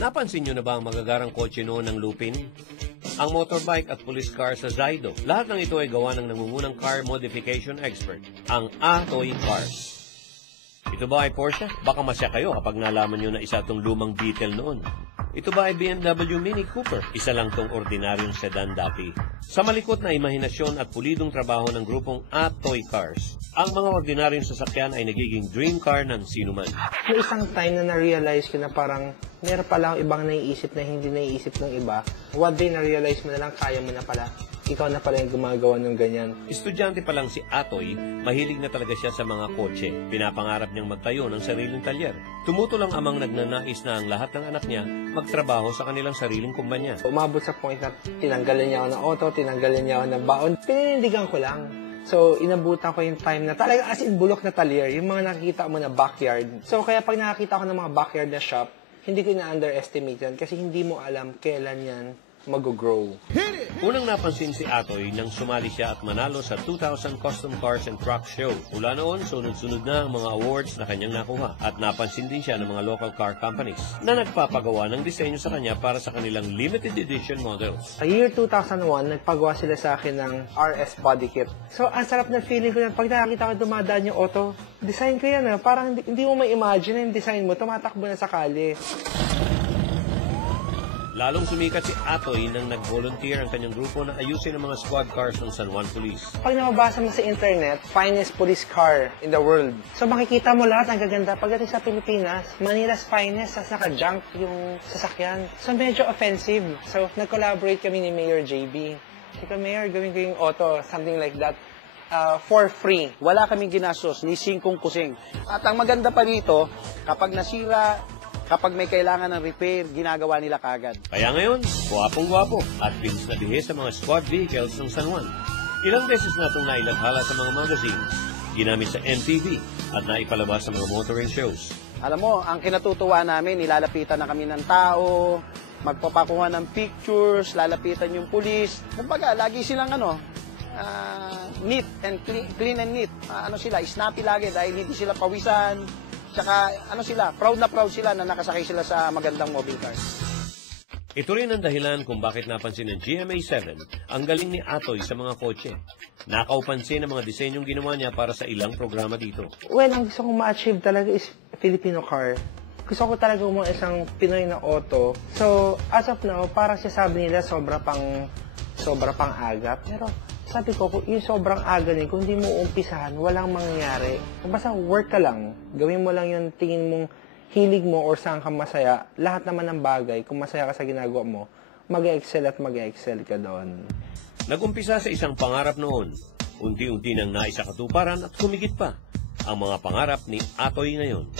Napansin nyo na ba ang magagarang kotse noon ng Lupin? Ang motorbike at police car sa Zydo. Lahat ng ito ay gawa ng nangungunang car modification expert, ang Atoy Cars. Ito ba ay Porsche? Baka masya kayo kapag nalaman nyo na isa itong lumang Beetle noon. Ito ba ay BMW Mini Cooper? Isa lang tong ordinaryong sedan dati. Sa malikot na imahinasyon at pulidong trabaho ng grupong Atoy Cars, ang mga ordinaryong sasakyan ay nagiging dream car ng sinuman. May isang time na na-realize ko na parang meron pala akong ibang naiisip na hindi naiisip ng iba. One day na-realize mo na lang, kaya mo na pala. Ikaw na pala yung gumagawa ng ganyan. Estudyante pa lang si Atoy, mahilig na talaga siya sa mga kotse. Pinapangarap niyang magtayo ng sariling talyer. Tumuto lang amang nagnanais na ang lahat ng anak niya magtrabaho sa kanilang sariling kumpanya. Umabot sa point na tinanggalan niya ako ng auto, tinanggalan niya ako ng baon. Pininindigan ko lang. So, inabutan ko yung time na talaga as in bulok na talyer, yung mga nakikita mo na backyard. So, kaya pag nakakita ko ng mga backyard na shop, hindi ko na-underestimate yan kasi hindi mo alam kailan yan mag-grow. Unang napansin si Atoy nang sumali siya at manalo sa 2000 Custom Cars and Truck Show. Mula noon, sunod-sunod na ang mga awards na kanyang nakuha at napansin din siya ng mga local car companies na nagpapagawa ng disenyo sa kanya para sa kanilang limited edition models. Sa year 2001, nagpagawa sila sa akin ng RS body kit. So, ang sarap na feeling ko na pag nakakita ko dumadaan yung auto, design ko yan. Parang hindi mo may imagine yung design mo, tumatakbo na sa kalye. Lalong sumikat si Atoy nang nag-volunteer ang kanyang grupo na ayusin ang mga squad cars ng San Juan Police. Pag nababasa mo sa internet, finest police car in the world. So makikita mo lahat ang gaganda. Pagdating sa Pilipinas, Manila's finest, sa naka-junk yung sasakyan. So medyo offensive. So nag-collaborate kami ni Mayor JB. Sige, Mayor, gawin ko yung auto, something like that. For free. Wala kaming ginastos, ni singkong kusing. At ang maganda pa dito, kapag nasira, kapag may kailangan ng repair, ginagawa nila kagad. Kaya ngayon, gwapong-gwapo at bihis na bihis sa mga squad vehicles ng San Juan. Ilang beses na itong nailathala sa mga magazines, ginamit sa MTV at naipalabas sa mga motoring shows. Alam mo, ang kinatutuwa namin, nilalapitan na kami ng tao, magpapakuha ng pictures, lalapitan yung pulis. Kumbaga, lagi silang neat and clean and neat. Sila, snappy lagi dahil hindi sila pawisan. Tsaka, proud na proud sila na nakasakay sila sa magandang mobile cars. Ito rin ang dahilan kung bakit napansin ng GMA7 ang galing ni Atoy sa mga kotse. Nakaupansin ang mga disenyong ginawa niya para sa ilang programa dito. Well, ang gusto kong ma-achieve talaga is Filipino car. Gusto ko talaga mga isang Pinoy na auto. So, as of now, parang sasabi nila sobra pang aga. Pero, sabi ko, yung sobrang aga din, kung hindi mo umpisahan, walang mangyayari. Basta work ka lang. Gawin mo lang yung tingin mong hilig mo or saan ka masaya. Lahat naman ng bagay, kung masaya ka sa ginagawa mo, mag-excel at mag-excel ka doon. Nag-umpisa sa isang pangarap noon. Unti-unti nang naisa katuparan at humigit pa ang mga pangarap ni Atoy ngayon.